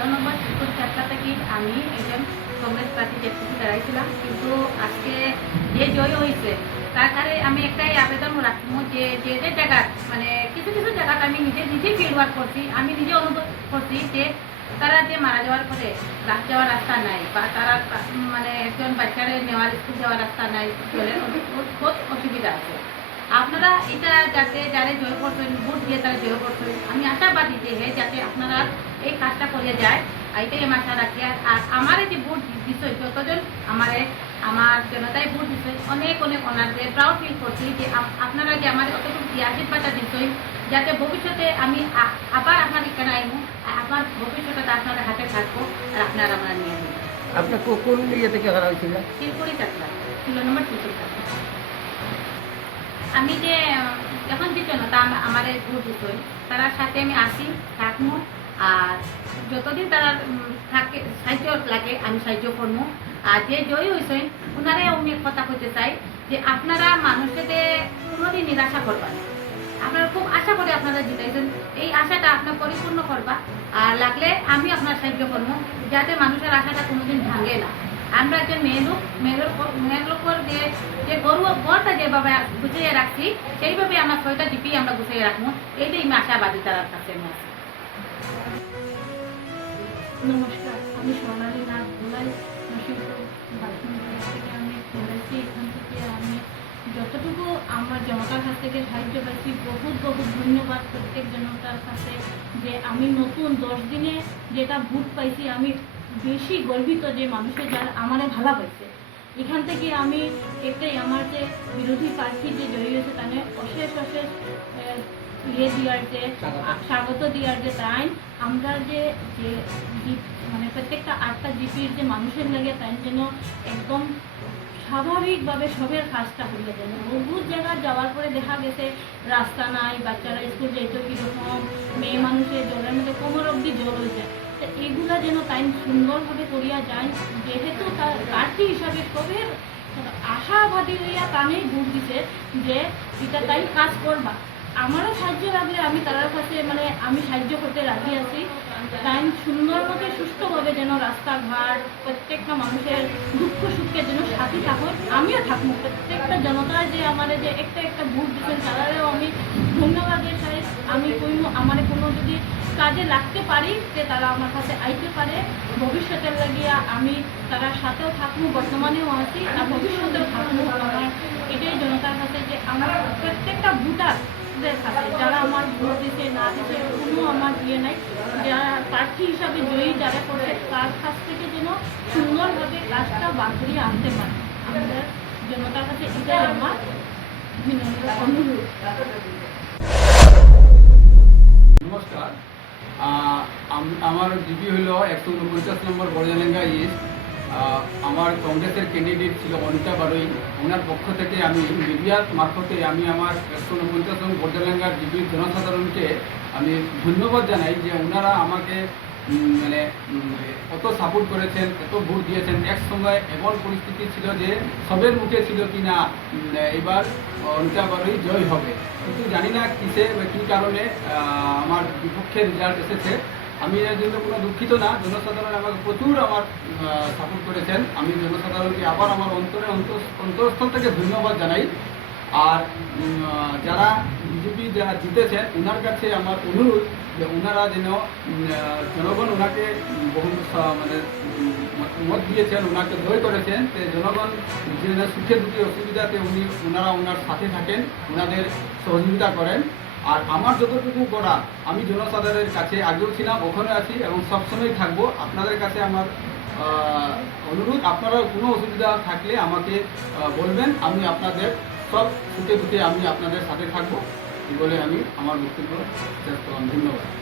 11 নম্বর শিশুর চারটা থেকে আমি একজন কংগ্রেস পার্টি ডেপুটি দাঁড়াইছিলাম, কিন্তু আজকে যে জয় হয়েছে তার কারণে আমি একটাই আবেদন রাখবো যে যে যে জায়গা মানে কিছু কিছু জায়গাতে আমি নিজে ফিল্ড ওয়ার্ক করছি, আমি নিজে অনুভব করছি যে তারা যে মারা যাওয়ার পরে যাওয়ার রাস্তা নাই, বা তারা মানে একজন বাচ্চারে নেওয়ার স্কুল যাওয়ার রাস্তা নাই, চলে বহুত অসুবিধা আছে। আপনারা এটা যাতে যারা জয় করছেন, ভোট দিয়ে তারা জয় করছেন, আমি আশাবাদী যে যাতে আপনারা এই কাজটা করে যায়, এটাই আমি আশা রাখি। আর আমার যে ভোট দিচ্ছে যতজন আমার জনতায় ভোট দিচ্ছে, অনেক অনেক ওনাদের প্রাউড ফিল করছি যে আপনারা যে আমার অতটুকু আশীর্বাদটা দিচ্ছেন, যাতে ভবিষ্যতে আমি আবার আপনার এখানে আইব, আমার ভবিষ্যৎটা আপনারা হাতে থাকবো আর আপনারা আমরা নিয়ে নিব। আপনার কোন ইয়ে থেকে হারা হয়েছিল? শিলপুরি চাকলা, 16 নম্বর শিলপুরি চাকলা। আমি যে যখন যে জনতা আমার ভোট দিচ্ছেন তার সাথে আমি আসি থাকবো, আর যতদিন তারা থাকে সাহায্য লাগে আমি সাহায্য করবো। আর যে জয়ী হয়েছেন ওনারে অনেক কথা কইতে চাই যে আপনারা মানুষকে কোনোদিন নিরাশা করবেন, আপনারা খুব আশা করে আপনারা জিতাইছেন, এই আশাটা আপনার পরিপূর্ণ করবা। আর লাগলে আমি আপনার সাহায্য করবো যাতে মানুষের আশাটা কোনোদিন ভাঙে না। আমরা যে মেয়ের লোকের যে গড়টা যেভাবে গুছিয়ে রাখছি সেইভাবে আমার 6টা জিপি আমরা গুছিয়ে রাখবো, এইটাই আমি আশাবাদী তার কাছে আমি আছি। নমস্কার, আমি সোনালী নাথ ভোলাই নসিমপুর থেকে আমি বলেছি। এখান থেকে আমি যতটুকু আমার জনতার কাছ থেকে সাহায্য পাচ্ছি, বহুত বহুত ধন্যবাদ প্রত্যেক জনতার কাছে যে আমি নতুন 10 দিনে যেটা ভোট পাইছি, আমি বেশি গর্বিত যে মানুষের যারা আমারে ভালো পাইছে। এখান থেকে আমি এটাই আমার যে বিরোধী প্রার্থী যে জয়ী হয়েছে তাদের অশেষ অশেষ দেওয়ার যে স্বাগত দেওয়ার যে তাই আমরা যে মানে প্রত্যেকটা 8টা জিপির যে মানুষের লাগে তাই যেন একদম স্বাভাবিকভাবে সবের কাজটা হয়ে যায়। বহু জায়গায় যাওয়ার পরে দেখা গেছে রাস্তা নাই, বাচ্চারা স্কুল যেত কীরকম, মেয়ে মানুষের জলের মধ্যে কোমর অবধি জল হয়ে যায়। তো এগুলা যেন তাই সুন্দরভাবে করিয়া যায়, যেহেতু তার প্রার্থী হিসাবে সবের আশাবাদী হইয়া তানেই ভোট দিছে যে এটা তাই কাজ করবা। আমারও সাহায্য লাগলে আমি তার কাছে মানে আমি সাহায্য করতে রাজি আছি। তাই সুন্দরভাবে সুস্থভাবে যেন রাস্তাঘাট প্রত্যেকটা মানুষের দুঃখ সুখে যেন সাথে থাকুন, আমিও থাকবো। প্রত্যেকটা জনতার যে আমার যে একটা ভোট দিচ্ছেন তারাও আমি ধন্যবাদের সাথে আমি আমার কোনো যদি কাজে লাগতে পারি যে তারা আমার কাছে আইতে পারে, ভবিষ্যতের লাগিয়া আমি তারা সাথেও থাকবো, বর্তমানেও আছি আর ভবিষ্যতেও থাকবো। আমার এটাই জনতার কাছে যে আমার প্রত্যেকটা ভোটার যারা আমার ভোট দিতে না দিতে কোনো আমার ইয়ে নাই, যারা প্রার্থী হিসাবে জয়ী যারা করছে তার কাছ থেকে যেন সুন্দরভাবে কাজটা বার করিয়ে আনতে পারে। আমাদের জনতার কাছে এটাই আমার অনুরোধ। নমস্কার, আমার জিপি হইল 149 নম্বর বড়জালেঙ্গা ইস্ট। আমার কংগ্রেসের ক্যান্ডিডেট ছিল অনিতা বারুই, ওনার পক্ষ থেকে আমি মিডিয়ার মারফতে আমি আমার 149 নম্বর বড়জালেঙ্গার জিপির জনসাধারণকে আমি ধন্যবাদ জানাই যে ওনারা আমাকে মানে কত সাপোর্ট করেছেন, কত ভোট দিয়েছেন। এক সময় এমন পরিস্থিতি ছিল যে সবের মুখে ছিল কি না এবার অনিতা বারুই জয় হবে, কিন্তু জানি না কিসে কী কারণে আমার বিপক্ষে রেজাল্ট এসেছে। আমি এর জন্য কোনো দুঃখিত না, জনসাধারণ আমাকে প্রচুর আমার সাপোর্ট করেছেন। আমি জনসাধারণকে আবার আমার অন্তরস্থল থেকে ধন্যবাদ জানাই। আর যারা বিজেপি যারা জিতেছেন ওনার কাছে আমার অনুরোধ যে ওনারা যেন জনগণ ওনাকে বহু মানে মত দিয়েছেন, ওনাকে জয় করেছেন, যে জনগণ যে সুখে দুঃখে অসুবিধাতে ওনারা ওনার সাথে থাকেন, ওনাদের সহযোগিতা করেন। আর আমার যতটুকু করা আমি জনসাধারণের কাছে আগেও ছিলাম, ওখানে আছি এবং সবসময় থাকবো। আপনাদের কাছে আমার অনুরোধ, আপনারা কোনো অসুবিধা থাকলে আমাকে বলবেন, আমি আপনাদের সব সুখে দুঃখে আমি আপনাদের সাথে থাকবো। এই বলে আমি আমার বক্তব্য শেষ করলাম। ধন্যবাদ।